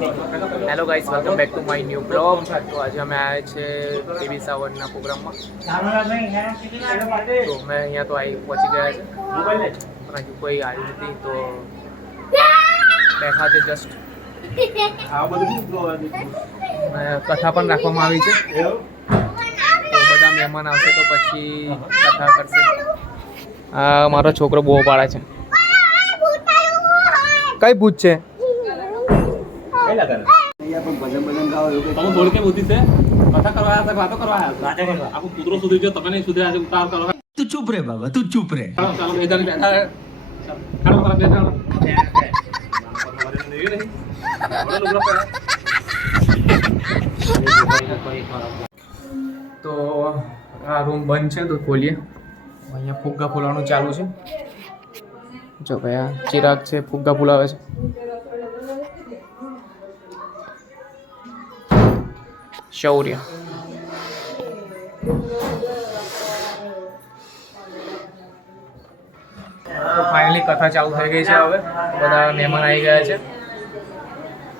Hello guys, welcome back to my new blog. તો આજે અમે આવ્યા છે બેબી શાવરના પ્રોગ્રામમાં. તો અમે અહીંયા તો આવી પહોંચી ગયા છે, પણ હજુ કોઈ આવ્યું નથી. તો બેઠા છે જસ્ટ. કથા પણ રાખવામાં આવી છે, તો બધા મહેમાન આવશે તો પછી કથા કરશે. આ મારો છોકરો બહુ પાડે છે. કઈ ભૂત છે? થોડી કેમ હોતી છે? કથા કરવા આવ્યા વાતો કરવા આવ્યા આપણો કૂતરો સુધરી ગયો, તમે નહીં સુધર્યા, આજે ઉતાર કરો. તું ચૂપ રે બાબા, તું ચૂપ રે. ચાલો બેઠા તો આ રૂમ બંધ છે, તો ખોલીએ. અહીંયા ફુગ્ગા ફૂલાવાનું ચાલુ છે. જો ભાઈ, આ ચિરાગ છે, ફુગ્ગા ફૂલાવે છે. શૌર્ય. તો ફાઇનલી કથા ચાલુ થઈ ગઈ છે. હવે બધા મહેમાન આવી ગયા છે,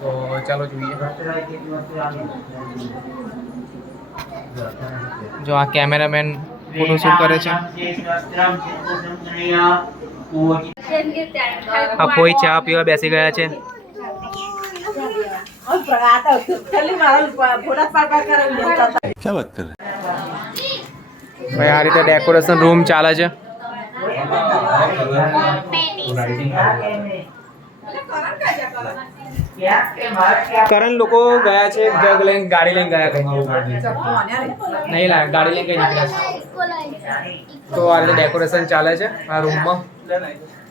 તો ચાલો જોઈએ. જો આ કેમેરામેન ફોટોશૂટ કરે છે. આ કોઈ ચા પીવા બેસી ગયા છે. ભાઈ, આ રીતે ડેકોરેશન રૂમ ચાલે છે. કરણ લોકો ગયા છે, જગ લઈને ગાડી લઈને ગયા કઈ નહીં લાગે, ગાડી લઈને કઈ નીકળ્યા છે. તો આ રીતે ડેકોરેશન ચાલે છે આ રૂમમાં.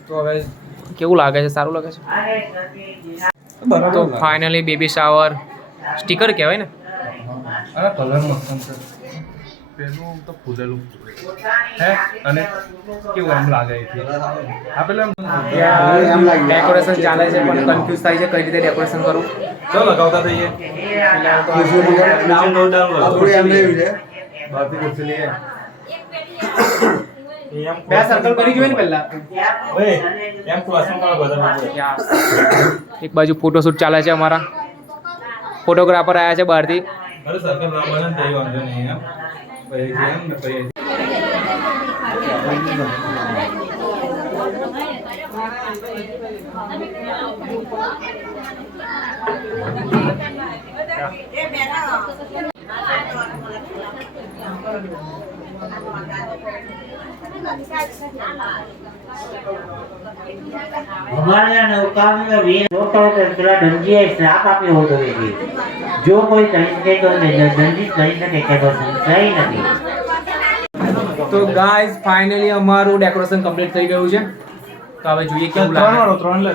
તો હવે કેવું લાગે છે? સારું લાગે છે. તો ફાઇનલી બેબી શાવર સ્ટીકર કહેવાય ને. કલર મસ્ત છે. પેલું તો ફૂલેલું હે, અને કેવું એમ લાગે છે. આ પેલું એમ ડેકોરેશન ચાલે છે, પણ કન્ફ્યુઝ થાય છે કઈ રીતે ડેકોરેશન કરવું. ચલો લગાવતા થઈએ. બે સર્કલ કરી જોઈએ ને પહેલા. એક બાજુ ફોટોશૂટ ચાલે છે. અમારા ફોટોગ્રાફર આવ્યા છે બહારથી. हमारे यहाँ नौका में वीर होता हो तो पेला डंजी श्राप आप्યો હોતો એ જો કોઈ કરી શકે તો ડંજી કરી શકે કે તો સહી નથી. તો ગાઈઝ, ફાઇનલી અમારું ડેકોરેશન કમ્પ્લીટ થઈ ગયું છે. તો હવે જોઈએ કેવું લાગે. ત્રણ લે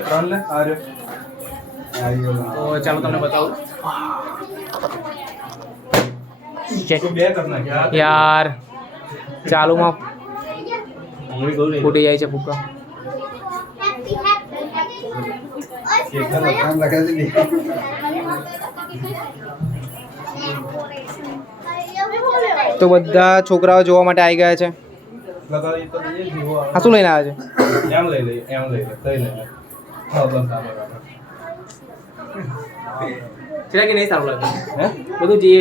તો ચાલો તમને બતાવું. યાર, ચાલુમાં ફૂટી જાય છે ફૂગા. તો બધા છોકરાઓ જોવા માટે આવી ગયા છે. આ શું લઈને આવ્યા છે? એમ લઈ લઈએ, એમ લઈ લે, કઈ લઈ લે. છે કે નહીં સારું લાગે? બધું જે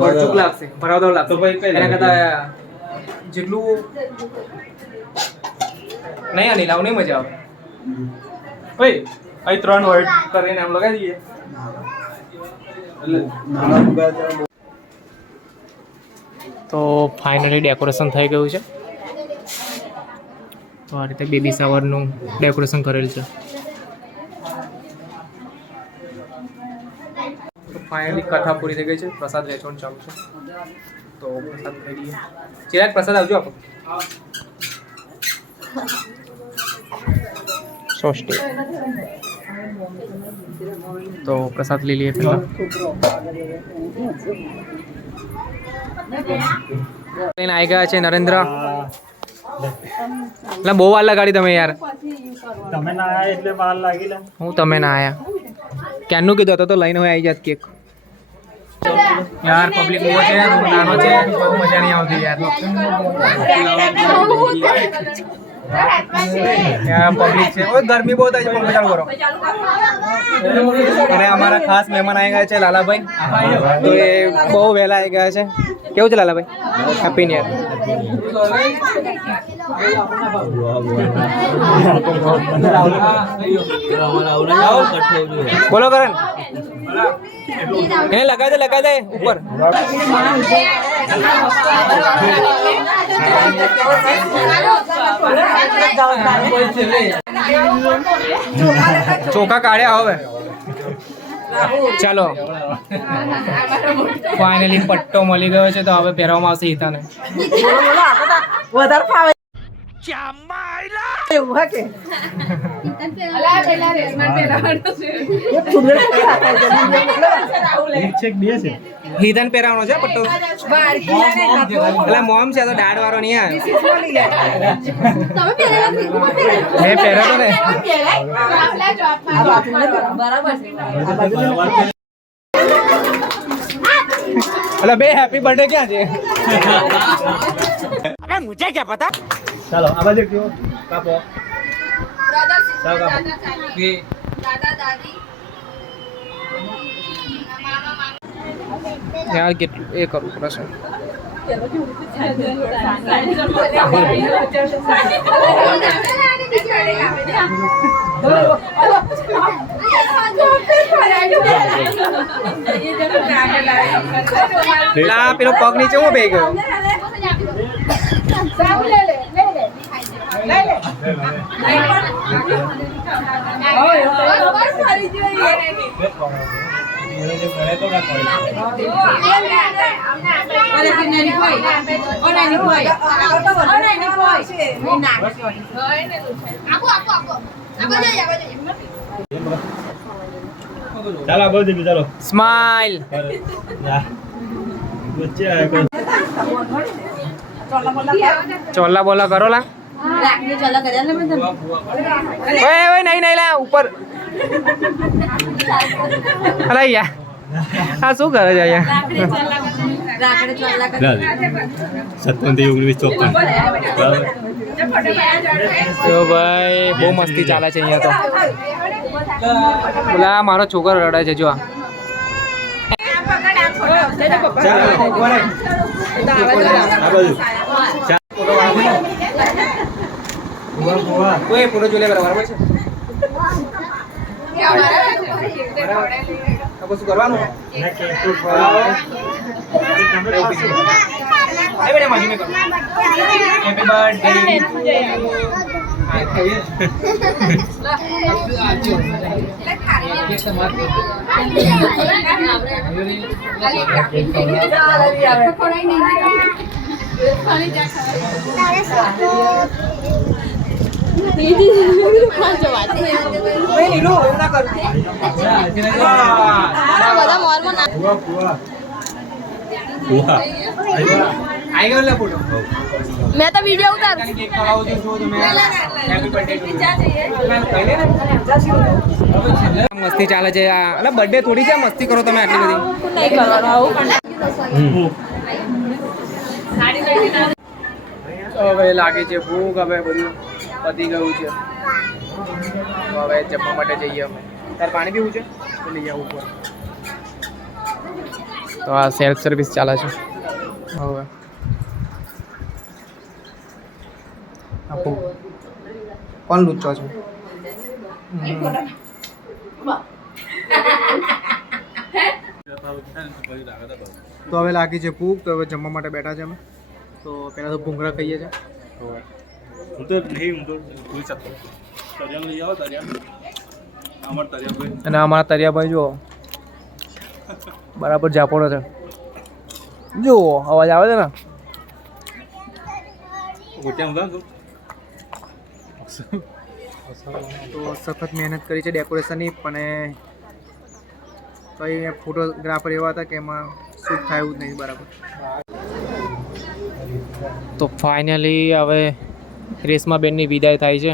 ભરચુક લાગશે, ભરાવદાર લાગશે. તો ભાઈ કઈ એના કરતા જેટલું નહીં, આ નીલાવ નહીં મજા આવે. ભાઈ અહીં 3 વ્હાઈટ કરીને એમ લગાવી દઈએ. તો ફાઇનલી ડેકોરેશન થઈ ગયું છે. તો આ રીતે બેબી શાવરનું ડેકોરેશન કરેલ છે. તો ફાઇનલી કથા પૂરી થઈ ગઈ છે. પ્રસાદ વેચવાનું ચાલુ છે. તો પ્રસાદ લઈ લઈએ. ચિરાગ, પ્રસાદ આવજો આપો. સોસ્ટી. તો પ્રસાદ લઈ લઈએ પહેલા. લઈને આવી ગયા છે નરેન્દ્ર. એટલે બહુ વાર લગાડી તમે યાર. તમે ના આયા એટલે વાર લાગી લે. હું તમે ના આયા. ક્યારનું કીધું હતો તો લઈને હોય આવી જાત કેક. યાર પબ્લિક બહુ છે, નાનો છે, બહુ મજા નહીં આવતી યાર. ત્યાં પબ્લિક છે. ઓય ગરમી બહુ થાય છે, પંખો ચાલુ કરો. અને અમારા ખાસ મહેમાન આવી ગયા છે લાલાભાઈ. તો એ બહુ વહેલા આવી ગયા છે. કેવું છે લાલાભાઈ? Happy new year. બોલો કરણ. એને લગાવી દે ઉપર. ચોખા કાઢ્યા હવે. ચાલો ફાઇનલી પટ્ટો મળી ગયો છે, તો હવે પહેરવામાં આવશે હિતાને. વધારે ફાવે એવું હા કે હિતાન પહેરાવાનો છે પટ્ટો. એટલે મોમ છે તો દાઢ વાળો નહીં આવે. મેં પહેર્યો ને. એટલે બે હેપી બર્થડે ક્યાં છે? અરે મુझे क्या पता. ચાલો આ બાજુ કયો કાપો. યાર કેટલું એ કરવું પડશે. પેલા પેલો પગ નીચે હું બે ગયો. ચાલો આ બાજુ ચાલો. સ્માઈલ. વચ્ચે આવ્યો. ચોલા બોલા કરો લા. ઓય નહીં લા ઉપર. અલા યાર આ શું કરે છે અહીંયા? 57 તો ભાઈ બહુ મસ્તી ચાલે છે અહીંયા તો. બોલા મારો છોકરો રડે છે જો. કોઈ પૂરો જોલે બરાબર છે. શું કરવાનું? હેપી मैं तो वीडियो उतार મસ્તી ચાલે છે. એટલે બર્થડે થોડી છે મસ્તી કરો તમે આટલી બધી. હવે લાગે છે ભૂખ. હવે બધું પતી ગયું છે. તો હવે જમવા માટે જઈએ અમે. તારે પાણી પીવું છે તો લઈ આવું ઉપર. તો આ સેલ્ફ સર્વિસ ચાલે છે હવે. આપો કોણ લુચ્ચો છે? તો હવે લાગી છે ભૂખ. તો હવે જમવા માટે બેઠા છે અમે. તો પહેલાં તો ભૂંગળા ખાઈએ છીએ. હું તો નહીં હું તો ભૂલી શકતો. તરિયા લઈ આવો તરિયા. અમારા તરિયાભાઈ. અને અમારા તરિયાભાઈ જુઓ બરાબર ઝાપડો છે. જુઓ અવાજ આવે છે ને. ગોટિયા ઊંઘા તો સખત મહેનત કરી છે ડેકોરેશનની. પણ કંઈ ફોટોગ્રાફર એવા હતા કે એમાં શૂટ થાય એવું જ નહીં બરાબર. તો ફાઇનલી હવે રેશમા બેનની વિદાય થાય છે.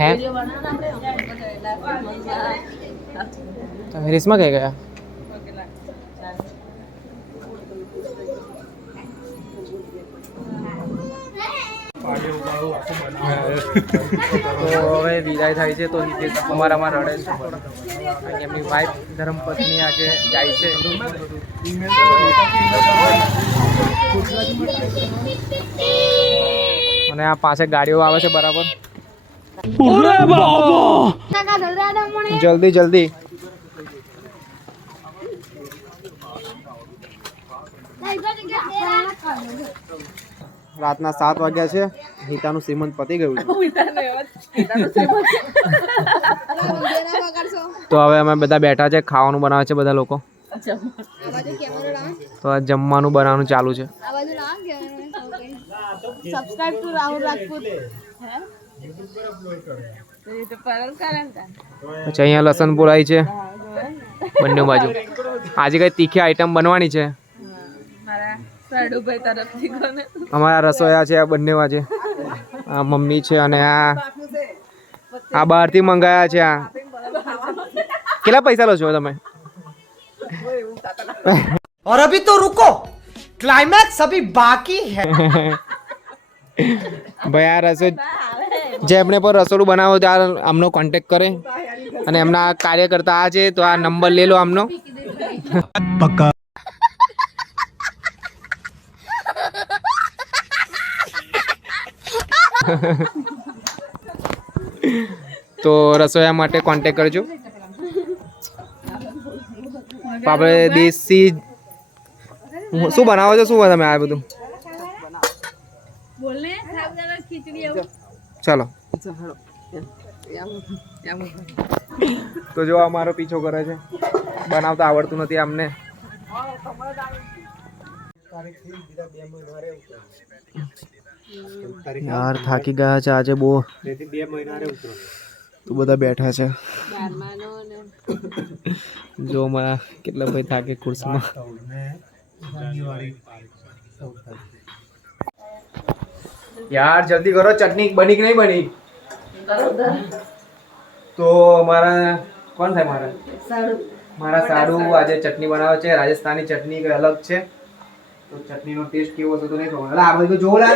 હે તમે રેશમા કઈ ગયા? તો હવે વિદાય થાય છે. તો હિતેશ અમારામાં રડે છે. એમની વાઈફ ધર્મપત્ની આજે જાય છે. અને આ પાસે ગાડીઓ આવે છે બરાબર. જલ્દી જલ્દી. રાતના 7 વાગ્યા છે. હિતાનું શ્રીમંત પતી ગયું છે. તો હવે અમે બધા બેઠા છે. ખાવાનું બનાવે છે બધા લોકો. તો આ જમવાનું બનાવવાનું ચાલુ છે. Subscribe two Rahul Rajput. પછી અહીંયા લસણ પુરાય છે બંને બાજુ. આજે કઈ તીખી આઈટમ બનવાની છે. અમારા રસોયા છે આ બંને બાજુ. આ મમ્મી છે અને આ બહારથી મંગાયા છે. આ કેટલા પૈસા લો છો તમે? और अभी तो रुको, क्लाइमैक्स अभी बाकी है. ભાઈ આ રસો જેમને પણ રસોડું બનાવો ત્યારે આમનો કોન્ટેક્ટ કરે. અને એમના કાર્યકર્તા આ છે તો આ નંબર લઈ લો આમનો. पक्का તો રસોયા માટે કોન્ટેક્ટ કરજો. આપણે દેશી શું બનાવો છો? શું તમે આ બધું? ચાલો તો જો અમારો પીછો કરે છે. બનાવતા આવડતું નથી અમને. યાર થાકી ગયા છે આજે બહુ. તો બધા બેઠા છે. જો મારા કેટલા ભાઈ થાકે ખુરશીમાં. યાર જલ્દી કરો. ચટણી બની કે નહીં બની? તો મારા કોણ થાય? મારા સાડુ આજે ચટણી બનાવે છે. રાજસ્થાની ચટણી કઈ અલગ છે. તો ચટણીનો ટેસ્ટ કેવો હશે તો નહીં ખબર. આ બધું જોવો લા.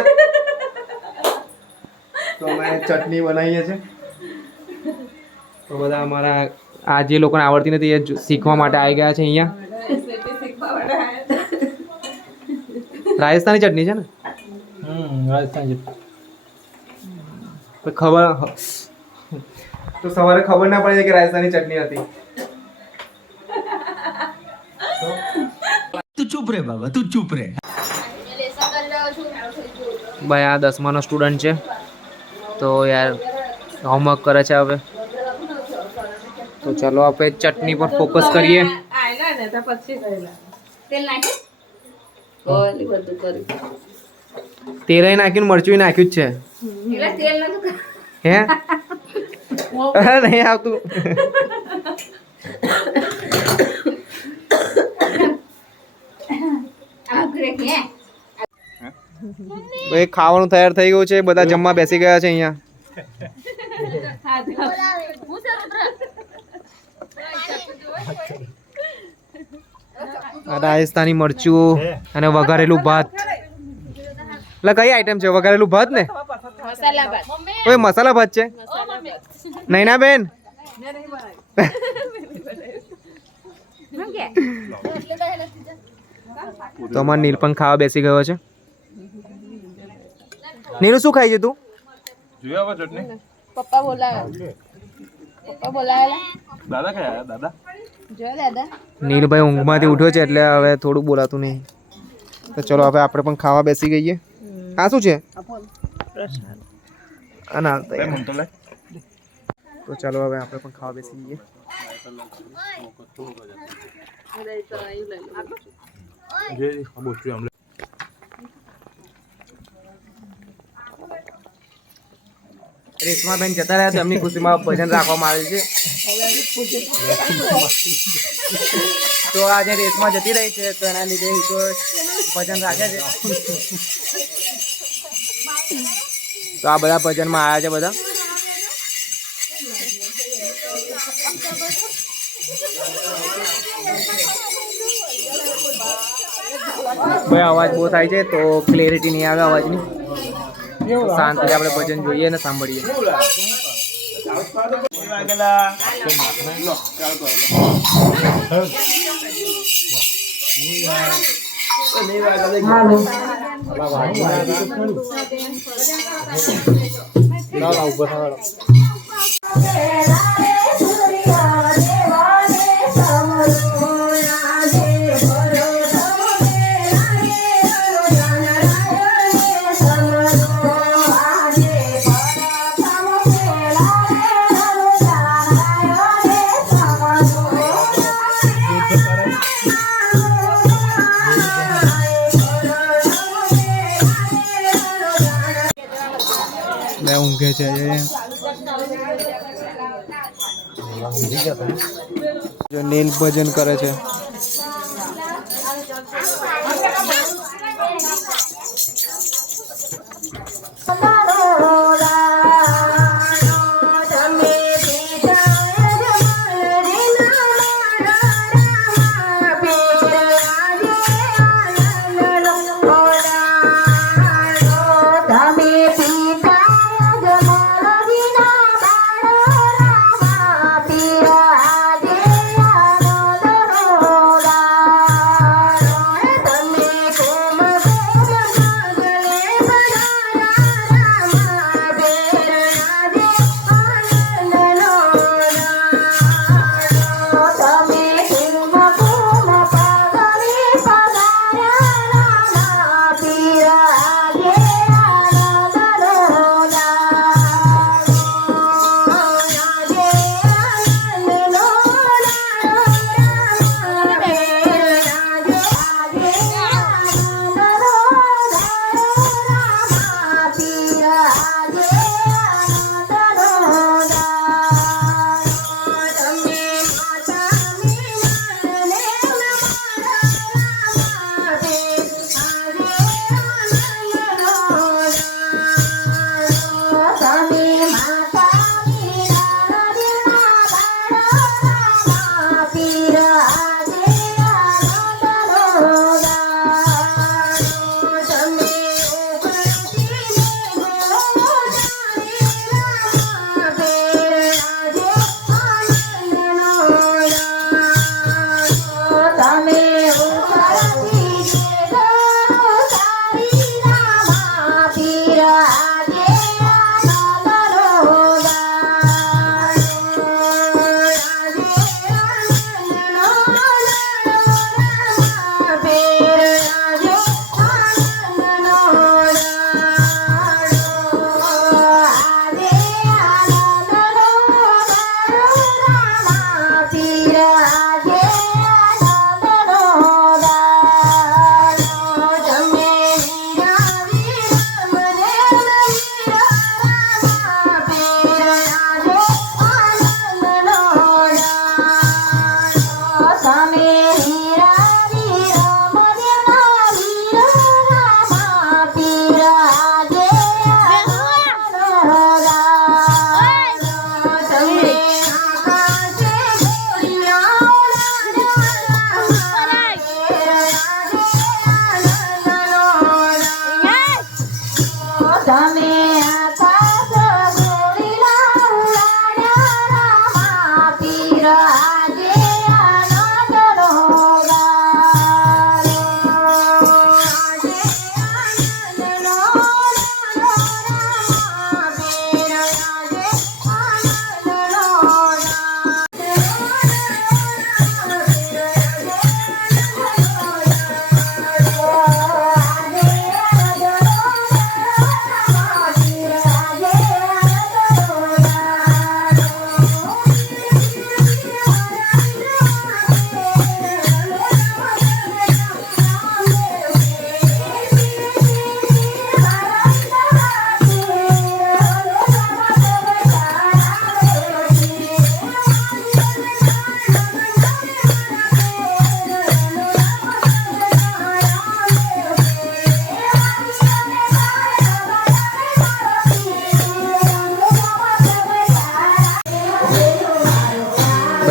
તો અમે ચટણી બનાવીએ છીએ. તો બધા અમારા આ જે લોકોને આવડતી નથી એ શીખવા માટે આવી ગયા છે અહીંયા. રાજસ્થાની ચટણી છે ને? રાજસ્થાન ખબર તો સવારે ખબર ના પડી કે રાજસ્થાની ચટણી હતી. तू चुप रे बाबा, तू चुप रे. ભાઈ આ 10મા નો સ્ટુડન્ટ છે. તો યાર હોમવર્ક કરે છે હવે. તો ચલો આપણે ચટણી પર ફોકસ કરીએ. તેલ નાખ્યું, મરચું નાખ્યું જ છે. હે નહીં આવતું. ભાઈ ખાવાનું તૈયાર થઈ ગયું છે. બધા જમવા બેસી ગયા છે અહીંયા. રાજસ્થાની મરચું અને વઘારેલું ભાત. એટલે કઈ આઈટમ છે? વઘારેલું ભાત ને? ઓય મસાલા ભાત છે? નહીં ના બેન. તો અમાર નીલ પણ ખાવા બેસી ગયો છે. નીલુ શું ખાય છે તું? જોયા હવે ચટણી પપ્પા બોલાયેલા. દાદા કયા દાદા? જો દાદા. નીલભાઈ ઊંઘમાંથી ઉઠ્યો છે એટલે હવે થોડું બોલાતું નહીં. તો ચલો હવે આપણે પણ ખાવા બેસી ગઈએ. આ શું છે? ના તો ચાલો હવે આપણે પણ ખાવા બેસી જઈએ. રેશમાબેન જતા રહ્યા તો એમની ખુશીમાં ભજન રાખવામાં આવેલ છે. તો આજે રેશમા જતી રહી છે તો એના લીધે તો ભજન રાખે છે. તો આ બધા ભજનમાં આવ્યા છે બધા. ભાઈ અવાજ બહુ થાય છે તો ક્લેરિટી નહીં આવે અવાજની. શાંતિથી આપણે ભજન જોઈએ ને સાંભળીએ. મેં ઊંઘે છે જો નીલ ભજન કરે છે.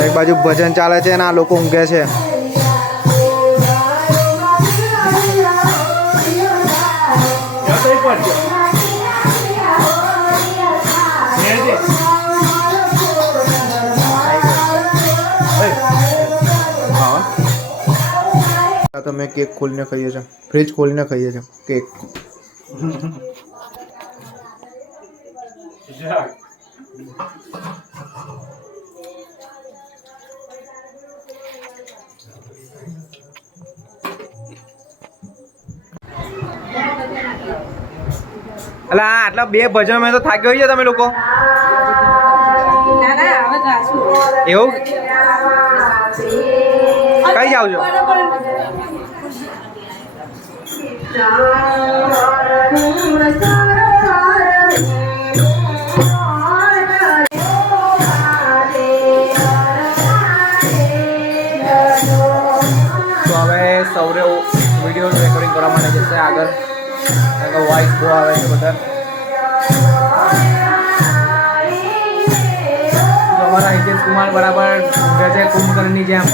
એક બાજુ ભજન ચાલે છે અને આ લોકો ઊંઘે છે. તમે કેક ખોલીને ખાઈએ છીએ, ફ્રીજ ખોલીને ખાઈએ છીએ કેક. અલા આટલા 2 ભજન મેં તો થાક્યો છે તમે લોકો. એવું કઈ જાવ છો? તો હવે સૌરે વિડીયો રેકોર્ડિંગ કરવા માટે જશે આગળ, કારણ કે વોઇસ બહુ આવે છે બધા. તો અમારા હિતેશ કુમાર બરાબર ઊંઘે છે કુંભકર્ણની જેમ.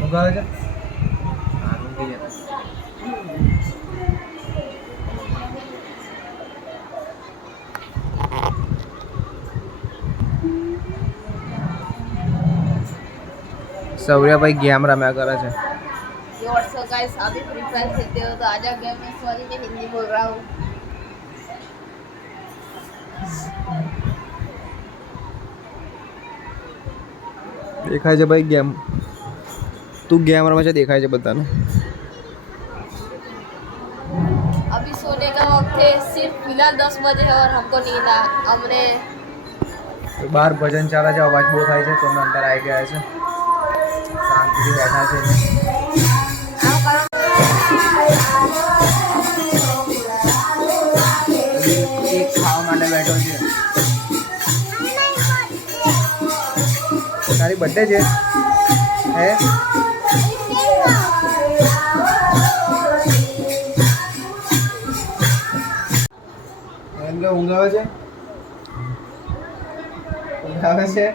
ઊંઘ આવે છે? હા ઊંઘી જતા. सौर्याभाई गेम रम्या करे છે. ये व्हाट्सअप गाइस अभी फ्री फायर खेलते हो तो आजा गेम में. सॉरी मैं हिंदी बोल रहा हूँ. દેખાય છે ભાઈ ગેમ, તું ગેમ રમે છે દેખાય છે બધાને. अभी सोने का वक्त है. सिर्फ फिलहाल 10 बजे है और हमको नींद आ. हमने બહાર ભજન ચાલે છે, અવાજ બહુ થાય છે તો અમે અંદર આવી ગયા છે, શાંતિથી બેઠા છે. કેક ખાવા માટે બેઠો છે. તારી બર્થડે છે હે? એમ કે ઊંઘ આવે છે? ઊંઘ આવે છે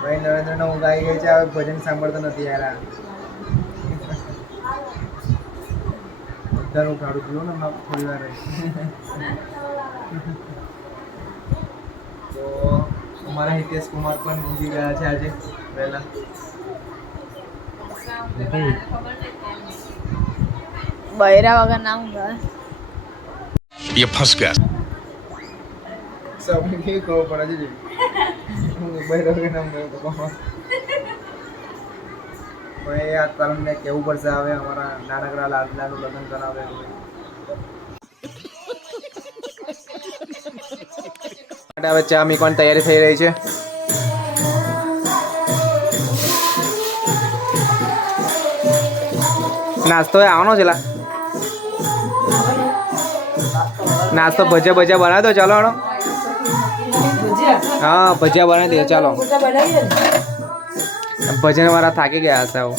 ભાઈ. નરેન્દ્રને ઊંઘ આવી ગઈ છે, હવે ભજન સાંભળતો નથી યાર. બધાને ઉઠાડું છું ને થોડી વાર તો અમારા હિતેશ કુમાર પણ ઊંઘી ગયા છે આજે પહેલા. बहरा वगैरह ना होगा. ये फंस गया. સૌને કેવી ખબર પડે છે હું બહેરો કે નામ ગયો તો ભાઈ આ તરુણને કેવું પડશે હવે અમારા નાનકડા લાડલાનું લગ્ન કરાવે. હવે ચા મીકવાની તૈયારી થઈ રહી છે. નાસ્તો આવવાનો છે લા. નાસ્તો ભજીયા બનાવી દો ચાલો હેડો. હા ભજીયા બનાવી દઈએ ચાલો. ભજન વાળા થાકી ગયા હશે આવું.